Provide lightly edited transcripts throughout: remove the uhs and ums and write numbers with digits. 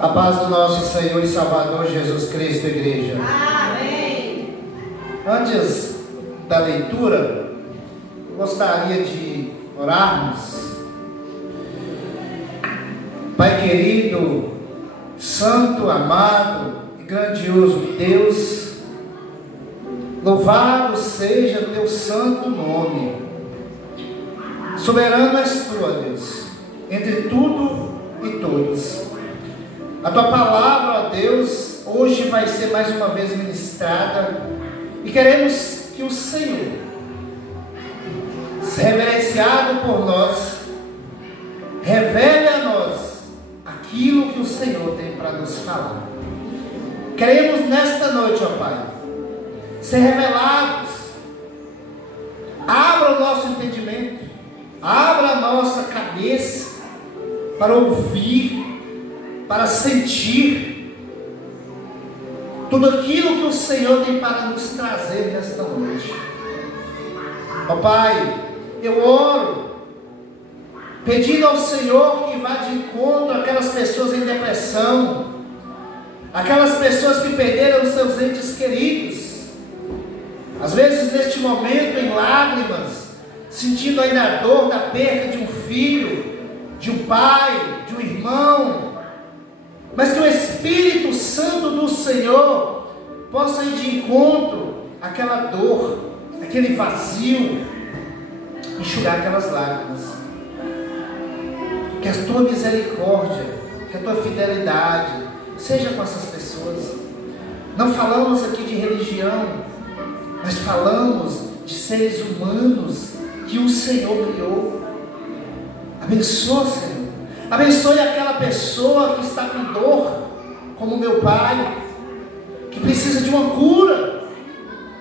A paz do nosso Senhor e Salvador Jesus Cristo, igreja. Amém. Antes da leitura, gostaria de orarmos. Pai querido, santo, amado e grandioso Deus, louvado seja teu santo nome. Soberano és tu, ó Deus, entre tudo e todos. A tua palavra, ó Deus, hoje vai ser mais uma vez ministrada, e queremos que o Senhor, reverenciado por nós, revele a nós aquilo que o Senhor tem para nos falar. Queremos nesta noite, ó Pai, ser revelados. Abra o nosso entendimento, abra a nossa cabeça para ouvir, para sentir tudo aquilo que o Senhor tem para nos trazer nesta noite. Ó Pai, eu oro pedindo ao Senhor que vá de encontro àquelas pessoas em depressão, aquelas pessoas que perderam os seus entes queridos, às vezes neste momento em lágrimas, sentindo ainda a dor da perda de um filho, de um pai, de um irmão, mas que o Espírito Santo do Senhor possa ir de encontro àquela dor, aquele vazio, enxugar aquelas lágrimas. Que a tua misericórdia, que a tua fidelidade seja com essas pessoas. Não falamos aqui de religião, mas falamos de seres humanos que o Senhor criou. Abençoa, Senhor. Abençoe aquela pessoa que está com dor, como meu pai, que precisa de uma cura.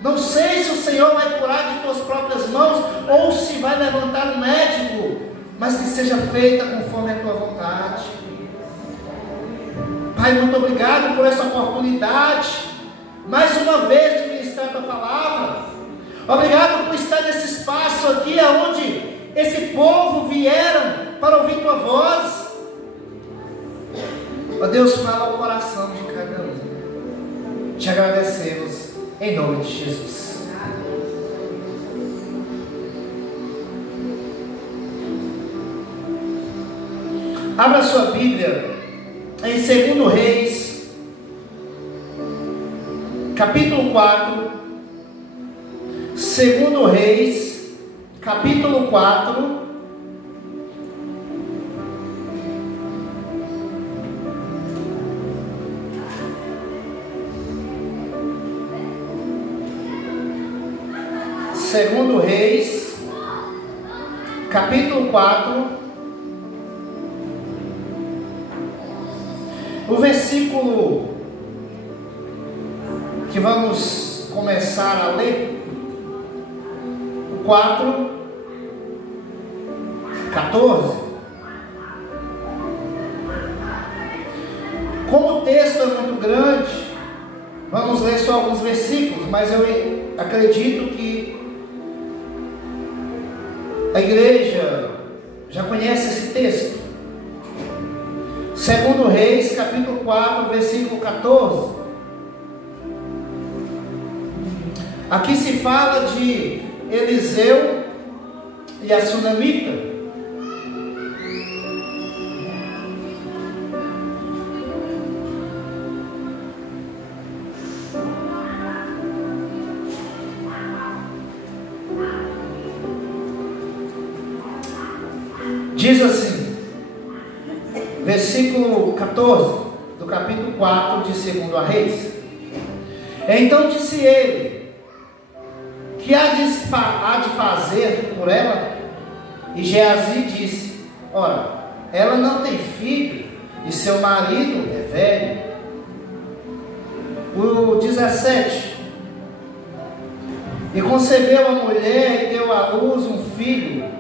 Não sei se o Senhor vai curar de tuas próprias mãos, ou se vai levantar um médico, mas que seja feita conforme a tua vontade. Pai, muito obrigado por essa oportunidade, mais uma vez, de ministrar a tua palavra. Obrigado por estar nesse espaço aqui, onde esse povo vieram para ouvir tua voz. Ó Deus, fala ao coração de cada um. Te agradecemos em nome de Jesus. Abra sua Bíblia em 2 Reis, capítulo 4. 2 Reis, capítulo 4. Segundo Reis, capítulo 4, o versículo que vamos começar a ler, o 4, 14. Como o texto é muito grande, vamos ler só alguns versículos, mas eu acredito que a igreja já conhece esse texto. 2 Reis, capítulo 4, versículo 14. Aqui se fala de Eliseu e a sunamita. Diz assim, versículo 14 do capítulo 4 de 2 Reis. Então disse ele: que há de fazer por ela? E Geazi disse: ora, ela não tem filho, e seu marido é velho. O 17: e concebeu a mulher e deu à luz um filho,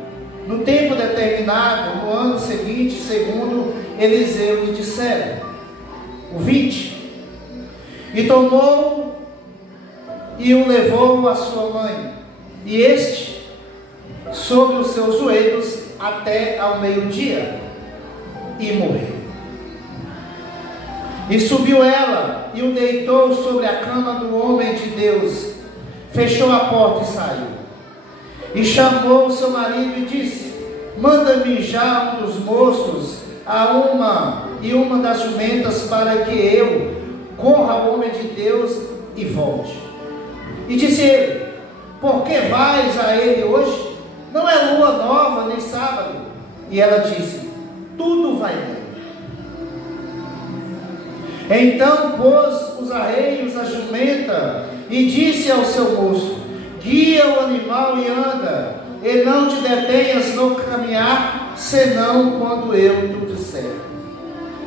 no tempo determinado, no ano seguinte, segundo Eliseu lhe dissera. O 20: e tomou e o levou à sua mãe, e este sobre os seus joelhos até ao meio-dia, e morreu. E subiu ela e o deitou sobre a cama do homem de Deus, fechou a porta e saiu. E chamou o seu marido e disse: manda-me já um dos moços a uma das jumentas, para que eu corra ao homem de Deus e volte. E disse ele: por que vais a ele hoje? Não é lua nova, nem sábado. E ela disse: tudo vai bem. Então pôs os arreios à jumenta e disse ao seu moço: guia o animal e anda, e não te detenhas no caminhar, senão quando eu te disser.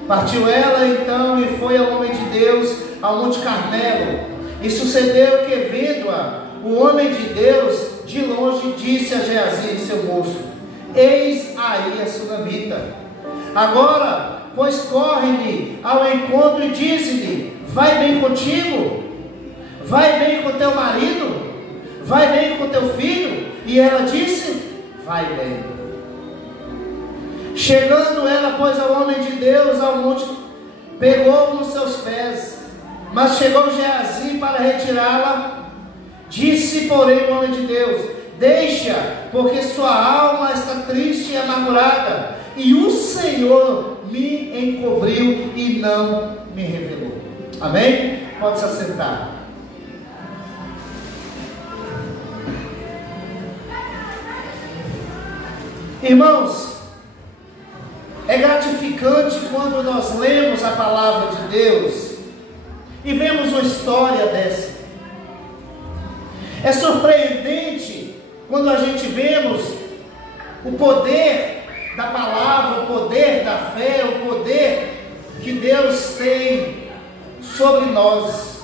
Partiu ela então e foi ao homem de Deus ao Monte Carmelo. E sucedeu que, vendo-a, o homem de Deus de longe disse a Geazi, seu moço: eis aí a sunamita. Agora, pois, corre-lhe ao encontro e dize-lhe: vai bem contigo? Vai bem com teu marido? Vai bem com teu filho? E ela disse: vai bem. Chegando ela, pois, ao homem de Deus ao monte, pegou nos seus pés, mas chegou Geazi para retirá-la. Disse, porém, o homem de Deus: deixa, porque sua alma está triste e amargurada, e o Senhor me encobriu e não me revelou. Amém? Pode se assentar. Irmãos, é gratificante quando nós lemos a palavra de Deus e vemos uma história dessa. É surpreendente quando a gente vemos o poder da palavra, o poder da fé, o poder que Deus tem sobre nós.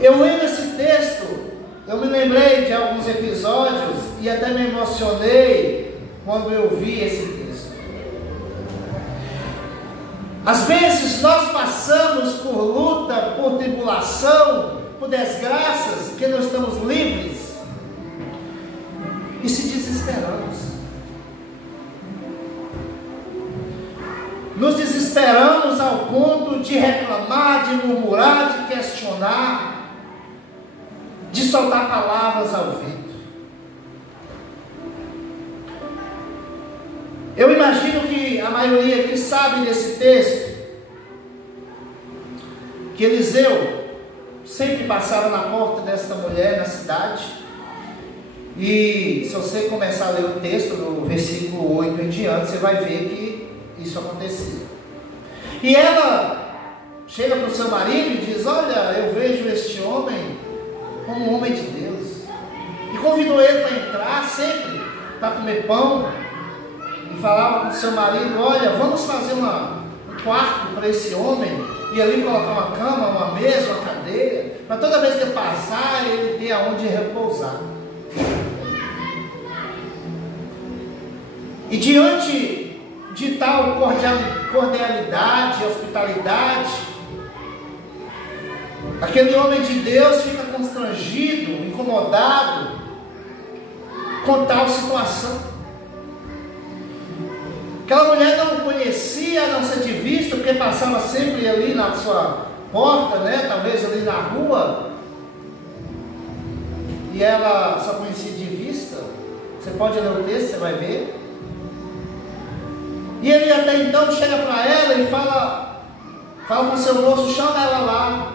Eu lendo esse texto, eu me lembrei de alguns episódios e até me emocionei quando eu vi esse texto. Às vezes nós passamos por luta, por tribulação, por desgraças, porque não estamos livres, e se desesperamos. Nos desesperamos ao ponto de reclamar, de murmurar, de questionar, de soltar palavras ao vento. Eu imagino que a maioria aqui sabe desse texto, que Eliseu sempre passava na porta desta mulher na cidade, e se você começar a ler o texto, do versículo 8 em diante, você vai ver que isso acontecia. E ela chega para o seu marido e diz: olha, eu vejo este homem como um homem de Deus, e convidou ele para entrar sempre, para comer pão, e falava com o seu marido: olha, vamos fazer um quarto para esse homem, e ali colocar uma cama, uma mesa, uma cadeira, para toda vez que ele passar, ele ter aonde repousar. E diante de tal cordialidade, hospitalidade, aquele homem de Deus fica constrangido, incomodado com tal situação. Aquela mulher não conhecia, a não ser de vista, porque passava sempre ali na sua porta, né? Talvez ali na rua, e ela só conhecia de vista. Você pode ler o texto, você vai ver. E ele até então chega para ela e fala com o seu moço, chama ela lá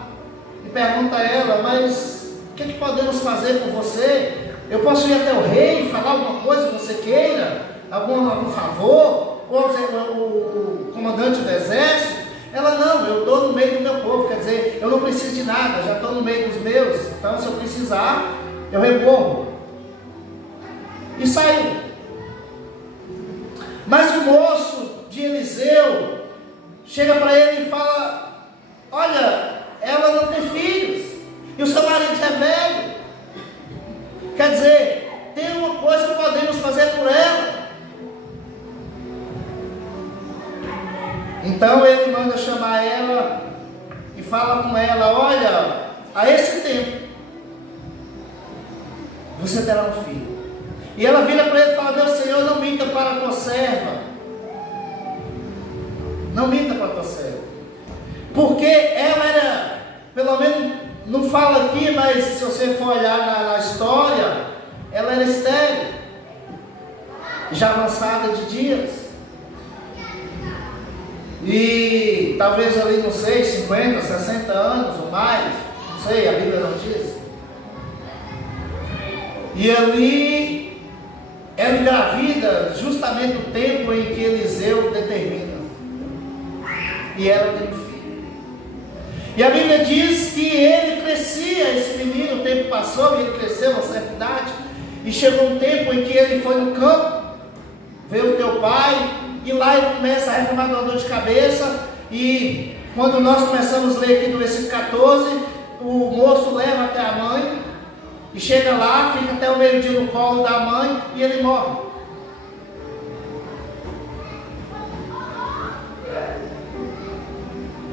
e pergunta a ela: mas o que podemos fazer por você? Eu posso ir até o rei, falar alguma coisa que você queira? Algum favor? Ou o comandante do exército? Ela: não, eu estou no meio do meu povo, quer dizer, eu não preciso de nada, já estou no meio dos meus, então se eu precisar, eu recorro. E saiu. Mas o moço de Eliseu chega para ele e fala: olha, ela não tem filhos, e o seu marido é velho, quer dizer, tem uma coisa que podemos fazer por ela. Então ele manda chamar ela e fala com ela: olha, a esse tempo você terá um filho. E ela vira para ele e fala: meu senhor, não minta para a tua serva, Não minta para a tua serva. Porque ela era, pelo menos, não fala aqui, mas se você for olhar na história, ela era estéril, já avançada de dias. E talvez ali, não sei, 50, 60 anos ou mais, não sei, a Bíblia não diz. E ali ela engravida justamente no tempo em que Eliseu determina. E ela tem um filho. E a Bíblia diz que ele crescia, esse menino, o tempo passou e ele cresceu uma certa idade. E chegou um tempo em que ele foi no campo, veio o teu pai, e lá ele começa a reclamar de uma dor de cabeça. E quando nós começamos a ler aqui no versículo 14, o moço leva até a mãe, e chega lá, fica até o meio-dia no colo da mãe, e ele morre.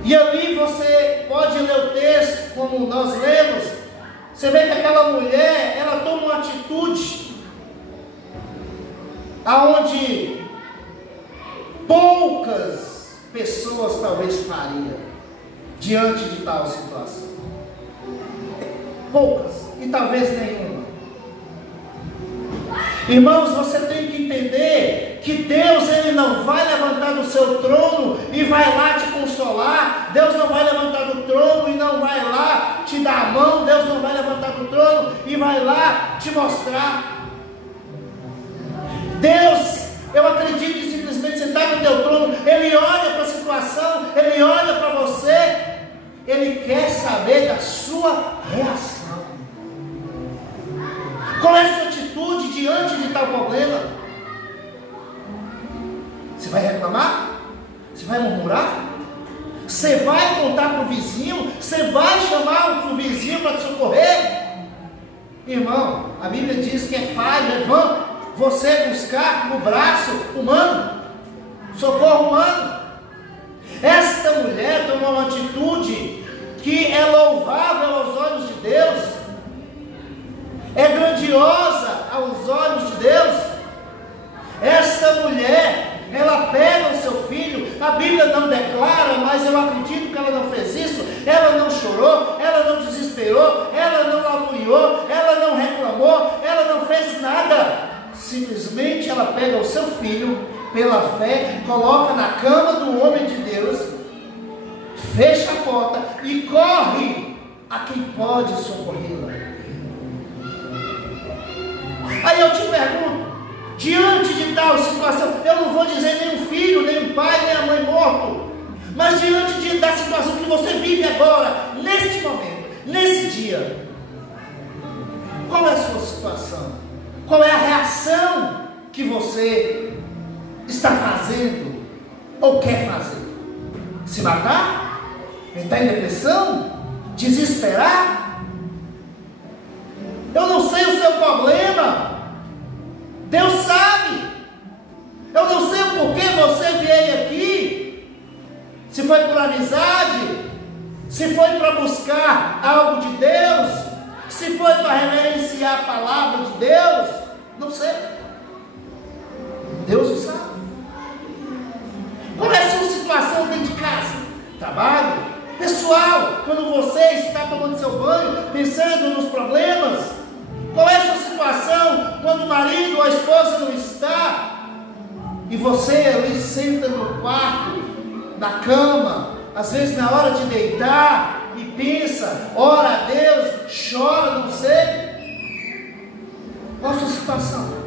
E ali você pode ler o texto, como nós lemos, você vê que aquela mulher, ela toma uma atitude, aonde poucas pessoas talvez fariam, diante de tal situação. Poucas, e talvez nenhuma. Irmãos, você tem que entender que Deus, Ele não vai levantar do seu trono e vai lá te consolar. Deus não vai levantar do trono e não vai lá te dar a mão. Deus não vai levantar do trono e vai lá te mostrar. Deus, eu acredito que simplesmente sentado no teu trono, Ele olha para a situação, Ele olha para você, Ele quer saber da sua reação. Qual é a sua atitude diante de tal problema? Você vai reclamar? Você vai murmurar? Você vai contar para o vizinho? Você vai chamar o vizinho para te socorrer? Irmão, a Bíblia diz que é falho, é vão você buscar no braço humano, socorro humano. Esta mulher tomou uma atitude que é louvável aos olhos de Deus, é grandiosa aos olhos de Deus. Esta mulher, ela pega o seu filho, a Bíblia não declara, mas eu acredito que ela não fez isso. Ela não chorou, ela não desesperou, ela não lamuriou, ela não reclamou, ela não fez nada. Simplesmente ela pega o seu filho pela fé, coloca na cama do homem de Deus, fecha a porta e corre a quem pode socorrê-la. Aí eu te pergunto, diante de tal situação, eu não vou dizer nem o filho, nem o pai, nem a mãe morto, mas diante da situação que você vive agora, neste momento, nesse dia, qual é a sua situação? Qual é a reação que você está fazendo ou quer fazer? Se matar? Entrar em depressão? Desesperar? Eu não sei o seu problema. Deus sabe. Eu não sei o porquê você veio aqui. Se foi por amizade, se foi para buscar algo de Deus, se foi para reverenciar a palavra de Deus, não sei. Deus o sabe. Qual é a sua situação dentro de casa? Trabalho? Pessoal, quando você está tomando seu banho, pensando nos problemas? Qual é a sua situação quando o marido ou a esposa não está? E você ali senta no quarto, na cama, às vezes na hora de deitar, e pensa, ora a Deus, chora, não sei. Qual a sua situação?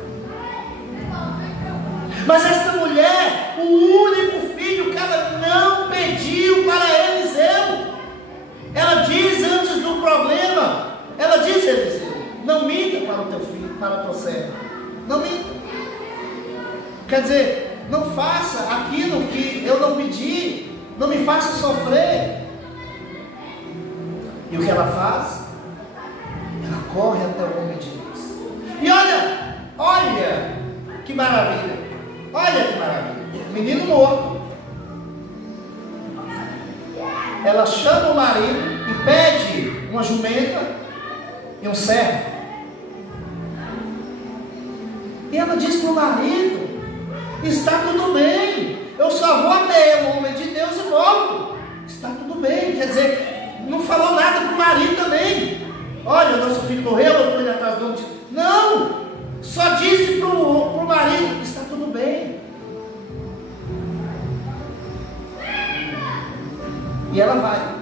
Mas esta mulher, o único filho que ela não pediu para Eliseu, ela diz antes do problema, ela diz a Eliseu, não minta para o teu filho, para a tua serva, não minta. Quer dizer, não faça aquilo que eu não pedi, não me faça sofrer. E o que ela faz? Ela corre até o homem de Deus. E olha que maravilha. Olha que maravilha. Menino morto. Ela chama o marido e pede uma jumenta e um servo. E ela diz para o marido: está tudo bem. Eu só vou até o homem de Deus e volto. Está tudo bem. Quer dizer, não falou nada para o marido também. Olha, o nosso filho morreu, eu estou indo atrás do homem de Deus. Não, só disse para o marido: está tudo bem. E ela vai.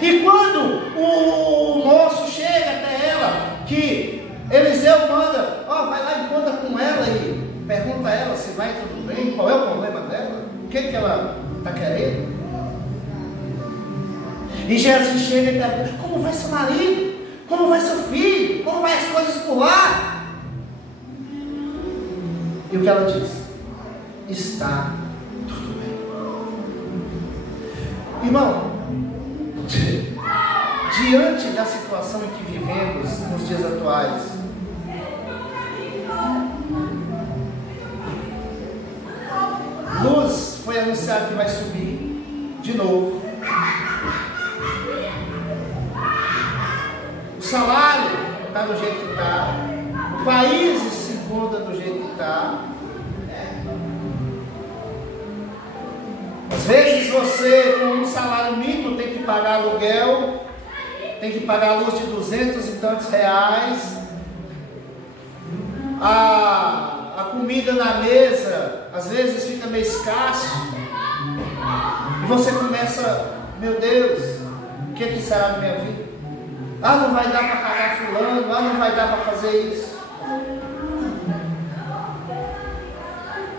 E quando o moço chega até ela, que Eliseu manda, vai lá e encontra com ela e pergunta a ela se vai tudo bem, qual é o problema dela, o que ela está querendo. E Geazi chega e pergunta: como vai seu marido? Como vai seu filho? Como vai as coisas por lá? E o que ela diz? Está tudo bem. Irmão, diante da situação em que vivemos nos dias atuais, luz foi anunciado que vai subir de novo. O salário está do jeito que está. O país se encontra do jeito que está. Às vezes você, com um salário mínimo, tem que pagar aluguel, tem que pagar a luz de 200 e tantos reais. A comida na mesa, às vezes fica meio escasso. E você começa: meu Deus, o que será da minha vida? Não vai dar para pagar fulano, não vai dar para fazer isso.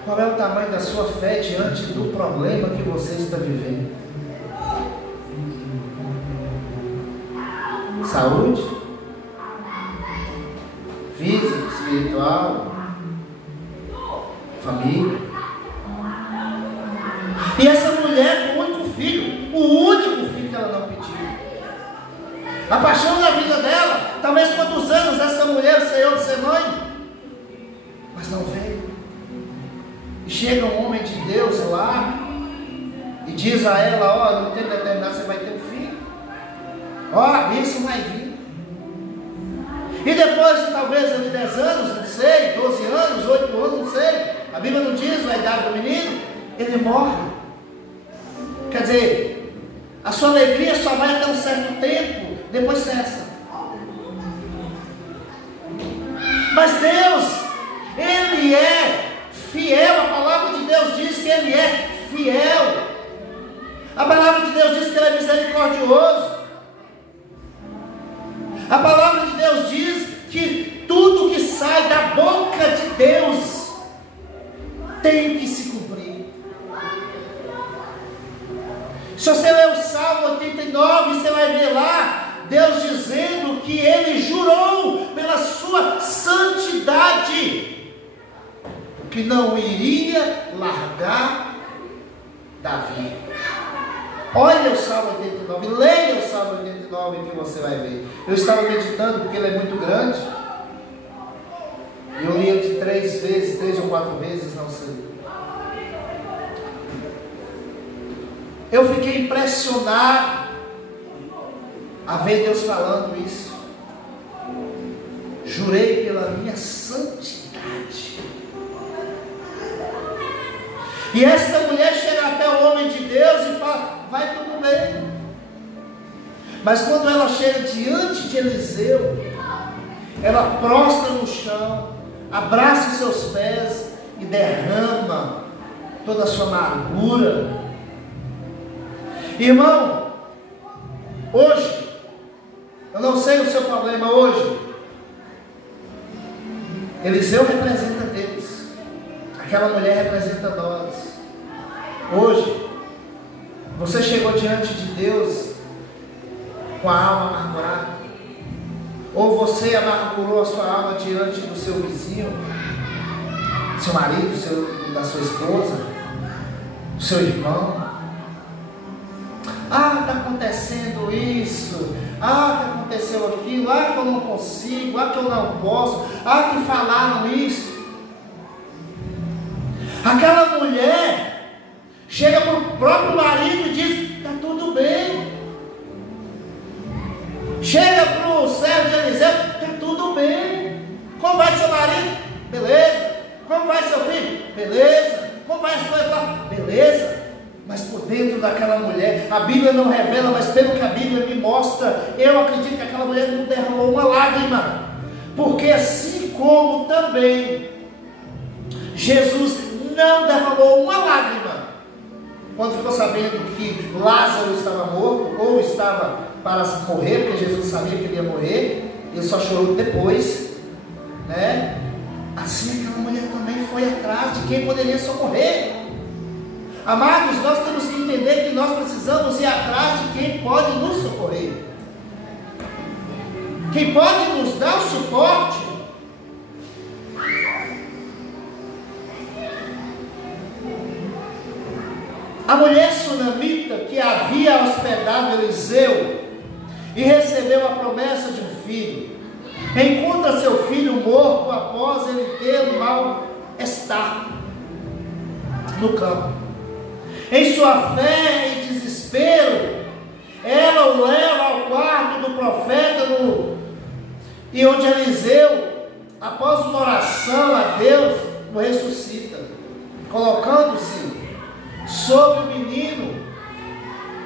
Qual é o tamanho da sua fé diante do problema que você está vivendo? Saúde, física, espiritual, família. E essa mulher com o único filho, o único filho que ela não pediu. A paixão da vida dela, talvez quantos anos essa mulher sonhou de ser mãe, mas não veio. E chega um homem de Deus lá e diz a ela: no tempo determinado você vai ter um filho. Isso vai vir. E depois de talvez 10 anos, não sei, 12 anos, 8 anos, não sei, a Bíblia não diz a idade do menino, ele morre. Quer dizer, a sua alegria só vai até um certo tempo, depois cessa. Mas Deus, Ele é fiel. A palavra de Deus diz que Ele é fiel. A palavra de Deus diz que Ele é misericordioso. A palavra de Deus diz que tudo que sai da boca de Deus tem que se cumprir. Se você ler o Salmo 89, você vai ver lá Deus dizendo que Ele jurou pela sua santidade que não iria largar Davi. Olha o Salmo 89, leia o Salmo 89 que você vai ver. Eu estava meditando porque ele é muito grande. Eu li ele de 3 ou 4 vezes, não sei. Eu fiquei impressionado a ver Deus falando isso. Jurei pela minha santidade. E esta mulher chega até o homem de Deus e fala: vai tudo bem. Mas quando ela chega diante de Eliseu, ela prostra no chão, abraça os seus pés e derrama toda a sua amargura. Irmão, hoje, eu não sei o seu problema hoje. Eliseu representa Deus. Aquela mulher representa nós. Hoje, você chegou diante de Deus com a alma amargurada, ou você amargurou a sua alma diante do seu vizinho, seu marido, da sua esposa, do seu irmão. Está acontecendo isso, que aconteceu aquilo, que eu não consigo, que eu não posso, que falaram isso. Aquela mulher chega para o próprio marido e diz: está tudo bem. Chega para o servo de Eliseu: está tudo bem. Como vai seu marido? Beleza. Como vai seu filho? Beleza. Como vai as coisas lá? A Bíblia não revela, mas pelo que a Bíblia me mostra, eu acredito que aquela mulher não derramou uma lágrima, porque assim como também Jesus não derramou uma lágrima quando ficou sabendo que Lázaro estava morto, ou estava para morrer, porque Jesus sabia que ele ia morrer, ele só chorou depois, né? Assim aquela mulher também foi atrás de quem poderia socorrer. Amados, nós temos que entender que nós precisamos ir atrás de quem pode nos socorrer, quem pode nos dar o suporte. A mulher sunamita que havia hospedado Eliseu e recebeu a promessa de um filho, encontra seu filho morto após ele ter um mal-estar no campo. Em sua fé e desespero, ela o leva ao quarto do profeta, e onde Eliseu, após uma oração a Deus, o ressuscita, colocando-se sobre o menino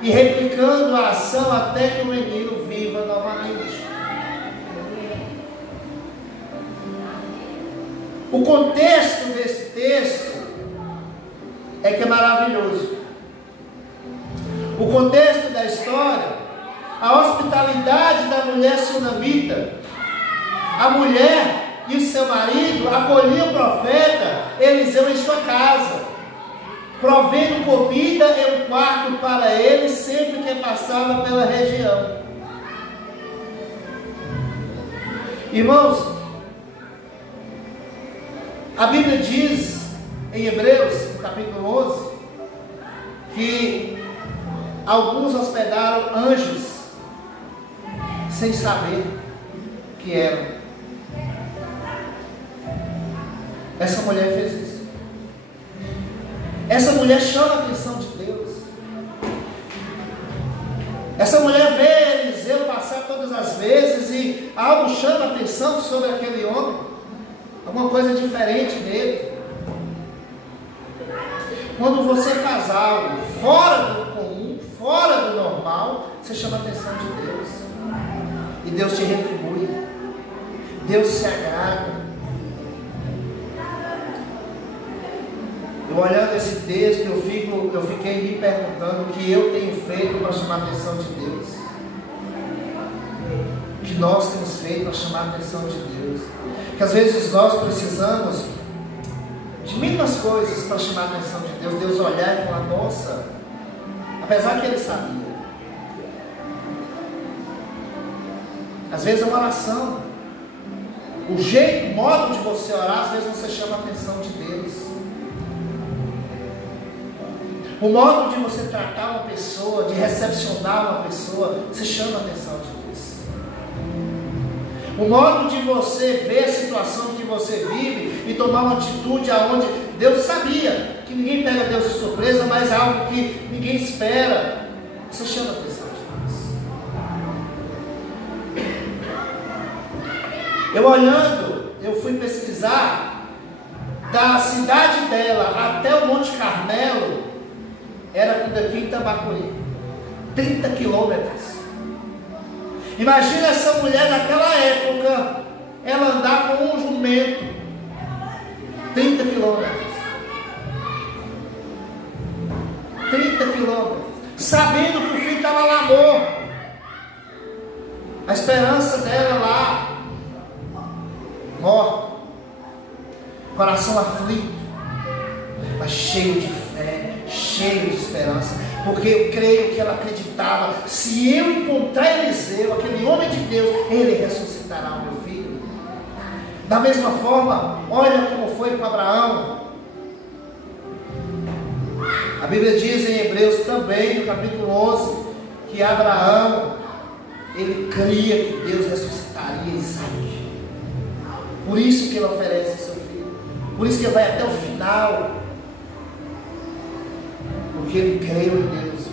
e replicando a ação até que o menino viva novamente. O contexto desse texto é que é maravilhoso. O contexto da história, a hospitalidade da mulher sunamita. A mulher e o seu marido acolhiam o profeta Eliseu em sua casa, provendo comida em um quarto para ele sempre que passava pela região. Irmãos, a Bíblia diz em Hebreus, no capítulo 11, que alguns hospedaram anjos sem saber que eram. Essa mulher fez isso. Essa mulher chama a atenção de Deus. Essa mulher vê Eliseu passar todas as vezes e algo chama a atenção sobre aquele homem, alguma coisa diferente dele. Quando você faz algo fora do comum, fora do normal, você chama a atenção de Deus, e Deus te retribui, Deus se agrada. Eu olhando esse texto, eu fiquei me perguntando o que eu tenho feito para chamar a atenção de Deus, o que nós temos feito para chamar a atenção de Deus, que às vezes nós precisamos de mínimas coisas para chamar a atenção de Deus. Deus olhar e falar, nossa, apesar que Ele sabia. Às vezes é uma oração, o jeito, o modo de você orar, às vezes você chama a atenção de Deus. O modo de você tratar uma pessoa, de recepcionar uma pessoa, você chama a atenção de Deus. O modo de você ver a situação que você vive e tomar uma atitude aonde Deus sabia que ninguém pega Deus de surpresa, mas é algo que ninguém espera, você chama a atenção de Deus. Eu olhando, eu fui pesquisar, da cidade dela até o Monte Carmelo, era daqui em Tambacoí, 30 quilômetros. Imagina essa mulher naquela época, ela andar com um jumento, 30 quilômetros. 30 quilômetros, sabendo que o filho estava lá morto. A esperança dela lá, morto, coração aflito, mas cheio de fé, cheio de esperança, porque eu creio que ela acreditava, se eu encontrar Eliseu, aquele homem de Deus, ele ressuscitará o meu filho. Da mesma forma, olha como foi com Abraão. A Bíblia diz em Hebreus também, no capítulo 11, que Abraão, ele cria que Deus ressuscitaria Isaac. Por isso que ele oferece seu filho, por isso que ele vai até o final, porque ele creu em Deus.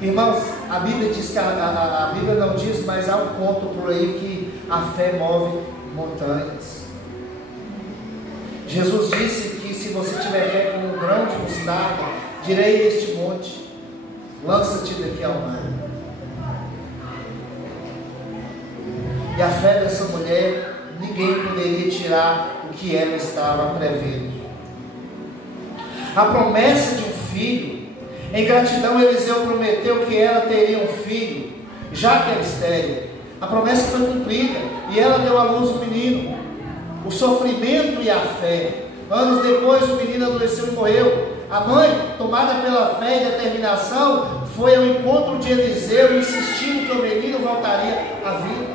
Irmãos, a Bíblia diz que a Bíblia não diz, mas há um conto por aí que a fé move montanhas. Jesus disse que se você tiver fé como um grão de mostarda, direi este monte, lança-te daqui ao mar. E a fé dessa mulher, ninguém poderia tirar o que ela estava prevendo. A promessa de um filho, em gratidão Eliseu prometeu que ela teria um filho, já que era estéril. A promessa foi cumprida e ela deu à luz um menino. O sofrimento e a fé. Anos depois o menino adoeceu e morreu. A mãe, tomada pela fé e determinação, foi ao encontro de Eliseu, insistindo que o menino voltaria à vida.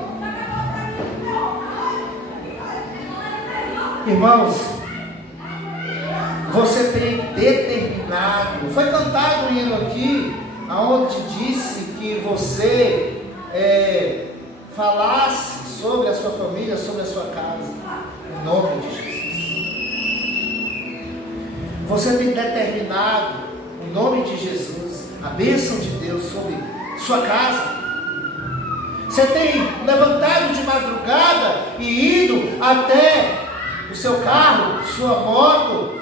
Irmãos, você tem determinado. Foi cantado um hino aqui, aonde disse que você falasse sobre a sua família, sobre a sua casa, em nome de Jesus. Você tem determinado, em nome de Jesus, a bênção de Deus sobre sua casa. Você tem levantado de madrugada e ido até o seu carro, sua moto,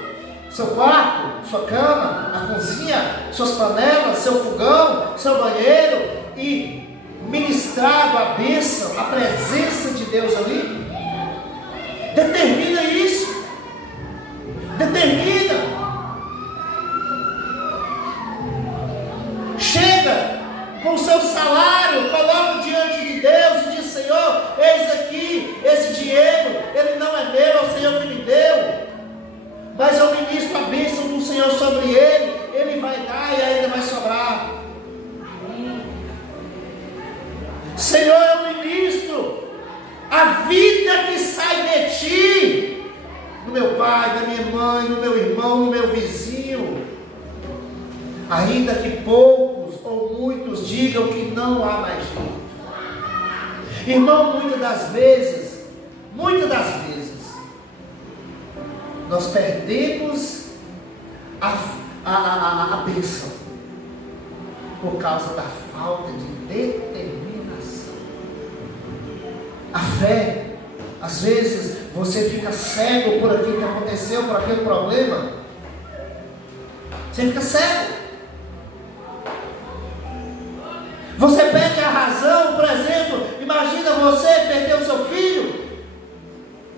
seu quarto, sua cama, a cozinha, suas panelas, seu fogão, seu banheiro e ministrado a bênção, a presença de Deus ali. Determina isso. Determina. Chega com o seu salário, coloca diante de Deus e diz: Senhor, eis aqui esse dinheiro, ele não é meu, é o Senhor que me deu, mas eu ministro a bênção do Senhor sobre ele vai dar e ainda vai sobrar. Senhor, eu ministro a vida que sai de ti, no meu pai, na minha mãe, no meu irmão, no meu vizinho, ainda que poucos ou muitos digam que não há mais jeito. Irmão, muitas das vezes, nós perdemos a bênção por causa da falta de determinação. A fé, às vezes você fica cego por aquilo que aconteceu, por aquele problema. Você fica cego. Você perde a razão, por exemplo, imagina você perder o seu filho.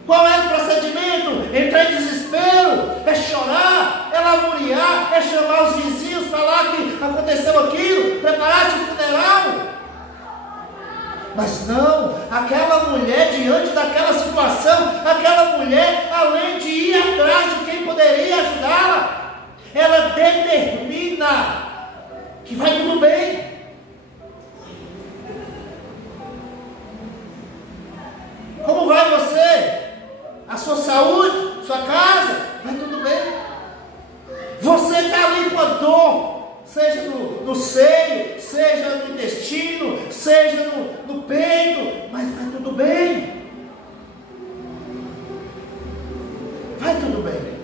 Qual é o procedimento? Entrar em desespero, é chorar, é lamuriar, é chamar os vizinhos, falar que aconteceu aquilo, preparar-se o funeral. Mas não, aquela mulher, diante daquela situação, aquela mulher, além de ir atrás de quem poderia ajudá-la, ela determina que vai tudo bem. Como vai você? A sua saúde? Sua casa? Vai tudo bem. Você está ali com a dor, seja no seio, seja no intestino, seja no peito, mas vai tudo bem. Vai tudo bem.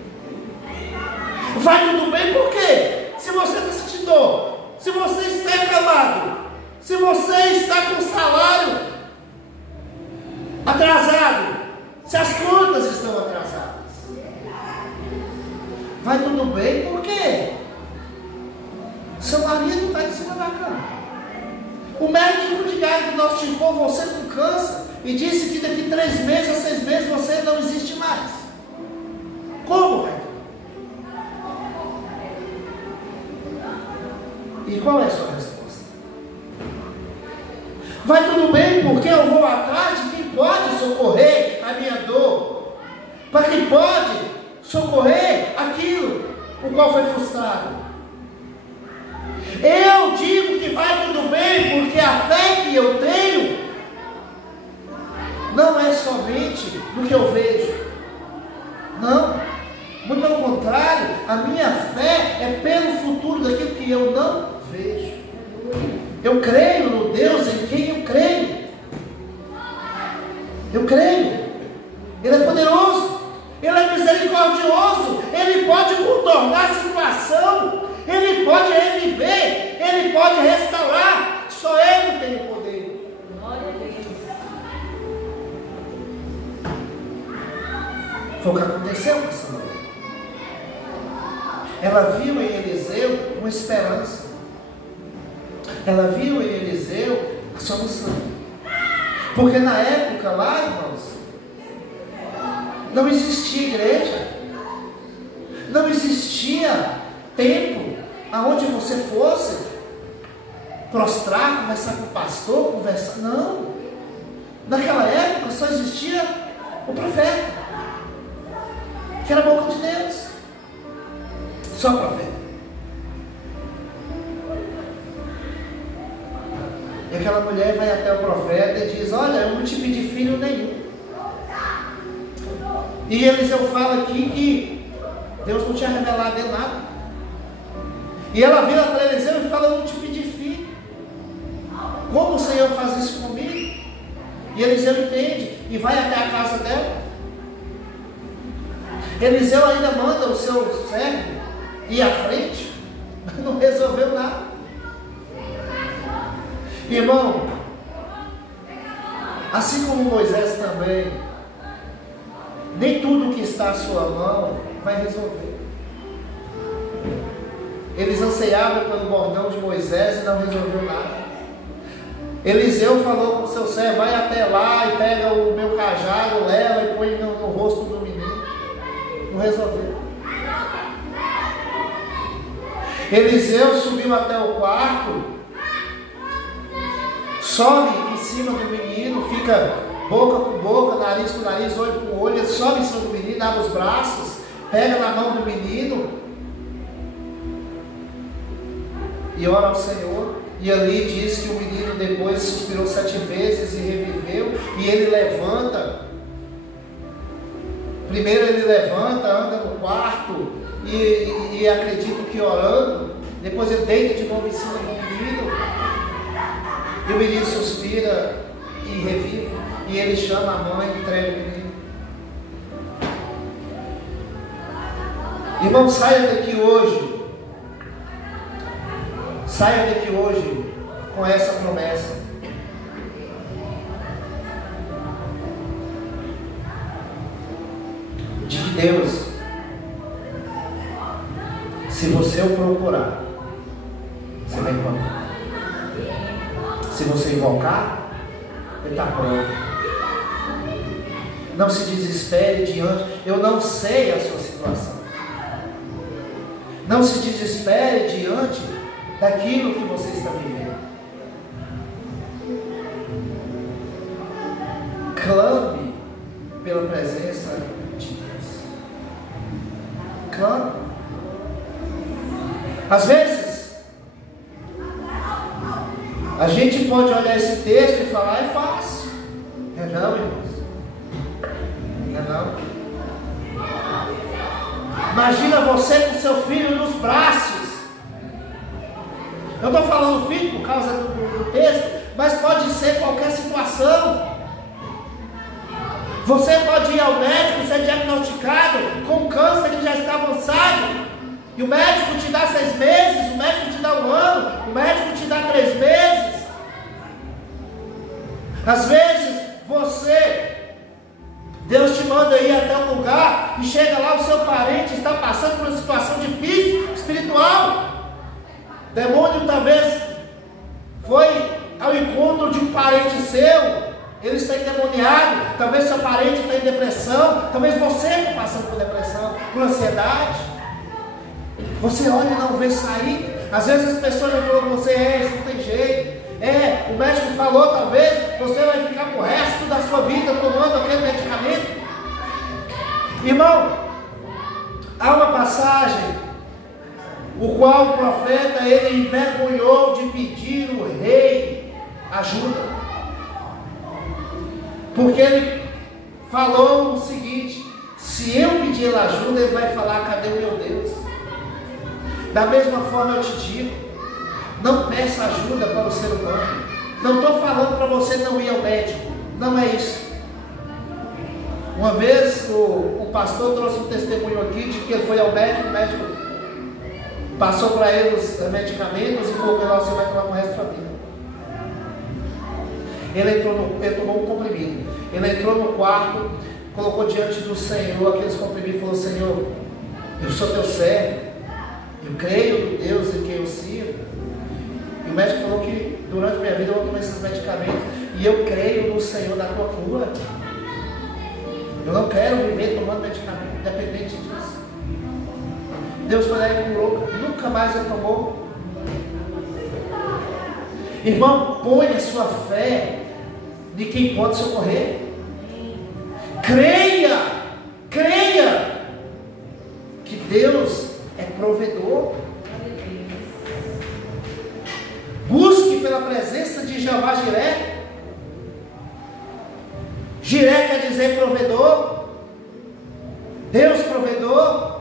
Vai tudo bem por quê? Se você está sentindo dor, se você está acamado, se você está com salário atrasado, se as contas estão atrasadas, vai tudo bem por quê? Seu marido está em cima da cama. O médico diagnosticou você com câncer e disse que daqui 3 meses a 6 meses você não existe mais. Como vai? E qual é a sua resposta? Vai tudo bem porque eu vou atrás de quem pode socorrer a minha dor, para quem pode socorrer aquilo o qual foi frustrado. Eu digo que vai tudo bem porque a fé que eu tenho não é somente no que eu vejo. Não, muito pelo contrário, a minha fé é pelo futuro daquilo que eu não vejo. Eu creio no Deus em quem eu creio. Eu creio. Ele é poderoso. Ele é misericordioso. Ele pode contornar a situação. Ele pode reviver. Ele pode restaurar. Só Ele tem o poder. Glória a Deus. Foi o que aconteceu com essa mulher. Ela viu em Eliseu uma esperança. Ela viu em Eliseu a solução. Porque na época lá, irmãos, não existia igreja, não existia templo aonde você fosse prostrar, conversar com o pastor, conversar. Não. Naquela época só existia o profeta, que era a boca de Deus. Só o profeta. E aquela mulher vai até o profeta e diz: olha, eu não te pedi filho nenhum. E Eliseu fala aqui que Deus não tinha revelado em nada. E ela vira para Eliseu e fala: eu não te pedi filho. Como o Senhor faz isso comigo? E Eliseu entende e vai até a casa dela. Eliseu ainda manda o seu servo ir à frente, mas não resolveu nada. Irmão, assim como Moisés também, nem tudo que está à sua mão vai resolver. Eles anseiavam pelo bordão de Moisés e não resolveu nada. Eliseu falou com o seu servo: vai até lá e pega o meu cajado, leva e põe no rosto do menino. Não resolveu. Eliseu subiu até o quarto, sobe em cima do menino, fica boca com boca, nariz com nariz, olho com olho. Ele sobe em cima do menino, abre os braços, pega na mão do menino e ora ao Senhor. E ali diz que o menino depois suspirou 7 vezes e reviveu. E ele levanta. Primeiro ele levanta, anda no quarto e acredito que orando. Depois ele deita de novo em cima do menino. E o menino suspira e revive. E ele chama a mãe e entrega o menino. Irmão, saia daqui hoje. Saia daqui hoje com essa promessa. De que Deus, se você o procurar, você vai encontrar. Se você invocar, ele está pronto. Não se desespere diante. Eu não sei a sua situação. Não se desespere diante daquilo que você está vivendo. Clame pela presença de Deus. Clame. Às vezes a gente pode olhar esse texto e falar: é fácil. É não, irmãos. É não. Imagina você com seu filho nos braços. Eu estou falando filho por causa do texto, mas pode ser qualquer situação. Você pode ir ao médico, ser diagnosticado com câncer que já está avançado, e o médico te dá 6 meses, o médico te dá 1 ano, o médico te dá 3 meses. Às vezes Deus te manda ir até um lugar e chega lá, o seu parente está passando por uma situação difícil, espiritual. Demônio talvez foi ao encontro de um parente seu, ele está endemoniado, talvez seu parente está em depressão, talvez você está passando por depressão, por ansiedade. Você olha e não vê sair. Às vezes as pessoas já falam com você: isso não tem jeito. O médico falou, talvez você vai ficar pro resto da sua vida tomando aquele medicamento. Irmão, há uma passagem o qual o profeta ele envergonhou de pedir o rei ajuda, porque ele falou o seguinte: se eu pedir ele ajuda, ele vai falar: cadê o meu Deus? Da mesma forma eu te digo, não peça ajuda para o ser humano. Não estou falando para você não ir ao médico, não é isso. Uma vez o pastor trouxe um testemunho aqui de que ele foi ao médico, o médico passou para ele os medicamentos e falou: melhor você vai tomar o resto da sua vida. Ele tomou um comprimido. Ele entrou no quarto, colocou diante do Senhor aqueles comprimidos e falou: Senhor, eu sou teu servo, eu creio no Deus em quem eu sirvo. E o médico falou que durante a minha vida eu vou tomar esses medicamentos. E eu creio no Senhor da tua cura. Eu não quero viver tomando medicamento, independente disso. Deus foi lá e curou. Nunca mais ele tomou. Irmão, põe a sua fé de quem pode socorrer. Creia que Deus é provedor. Busque pela presença de Jeová Jiré. Jiré quer dizer provedor. Deus provedor.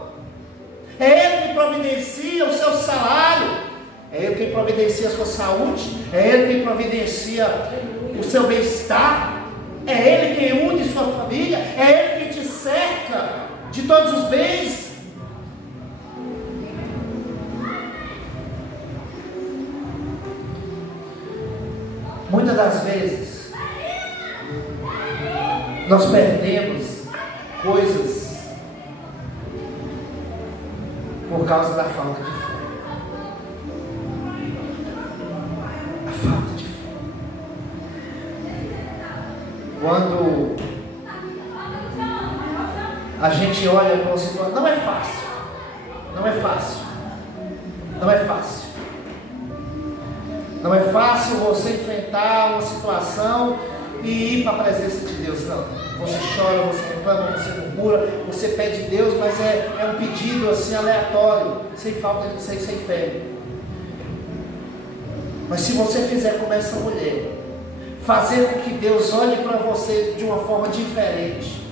É Ele que providencia o seu salário. É Ele quem providencia a sua saúde. É Ele quem providencia o seu bem-estar. É Ele quem une sua família. É Ele que te cerca de todos os bens. Muitas das vezes nós perdemos coisas por causa da falta de fé. A falta de fé. Quando a gente olha para uma situação, não é fácil. Não é fácil. Não é fácil. Não é fácil você enfrentar uma situação e ir para a presença de Deus. Não. Você chora, você reclama, você murmura, você pede a Deus, mas é um pedido assim aleatório, sem falta de sem fé. Mas se você fizer como essa mulher, fazer com que Deus olhe para você de uma forma diferente,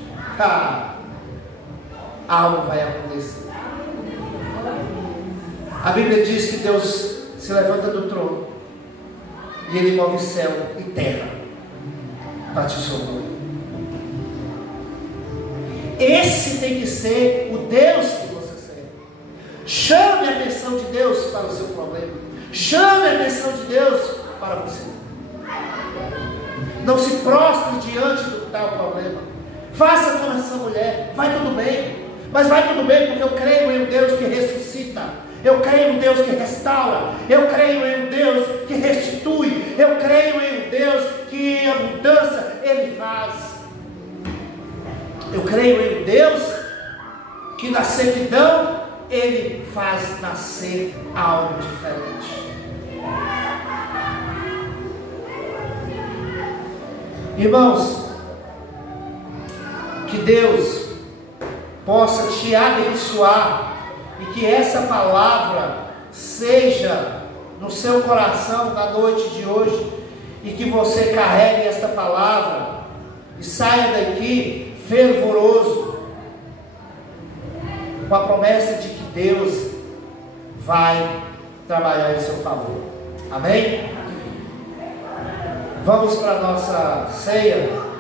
algo vai acontecer. A Bíblia diz que Deus se levanta do trono e Ele move céu e terra para te socorrer. Esse tem que ser o Deus que você serve. Chame a atenção de Deus para o seu problema. Chame a atenção de Deus para você. Não se prostre diante do tal problema. Faça como essa mulher. Vai tudo bem. Mas vai tudo bem porque eu creio em um Deus que ressuscita. Eu creio em um Deus que restaura. Eu creio em um Deus que restitui. Eu creio em um Deus que a mudança Ele faz. Eu creio em um Deus que na sequidão Ele faz nascer algo diferente. Irmãos, que Deus possa te abençoar e que essa palavra seja no seu coração na noite de hoje e que você carregue esta palavra e saia daqui fervoroso com a promessa de que Deus vai trabalhar em seu favor. Amém? Vamos para a nossa ceia.